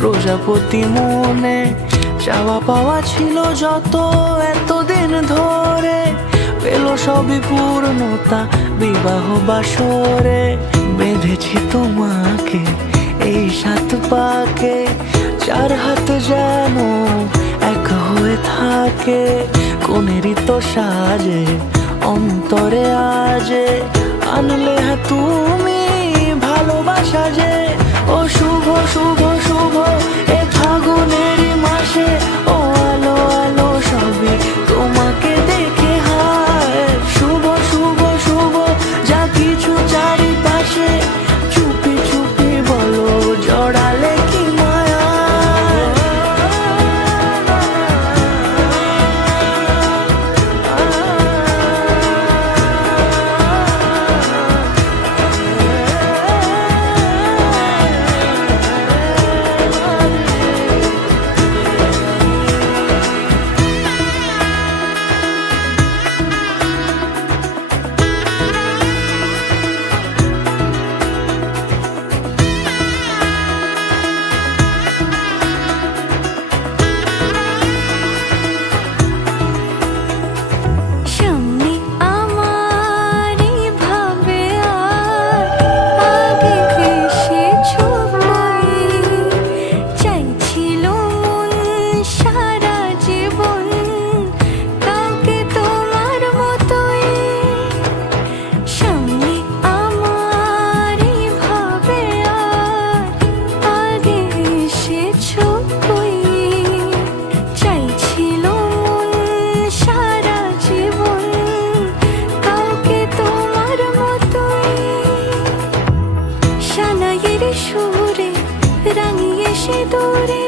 প্রজাপতি মনে চাওয়া পাওয়া ছিল যত এতদিন ধরে, পেল সবই পূর্ণতা বিবাহ বাসরে। বেঁধেছি তোমাকে এই 7 পাকে, 4 হাত যেন এক হয়ে থাকে। কোনেরই তো সাজে অন্তরে আজে, আনলে তুমি ভালোবাসা যে। ও শুভ শুভ শুভ এ ফাগুনেরই মাসে, ও আলো আলো সবই তোমাকে দেখে হায়। শুভ শুভ শুভ যা কিছু চারিপাশে, চুপি চুপি বলো জড়ালে কি মায়া। সুরে রাঙিয়ে সে দূরে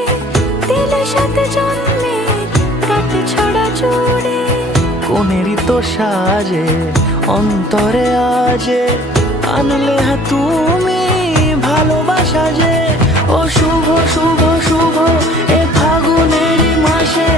দিলে 7 জন্মের রাত ছড়া জুড়ে। কোনেরই তো সাজে অন্তরে আজে, আনলে তুমি ভালোবাসা যে। ও শুভ শুভ শুভ এ ফাগুনেরই মাসে,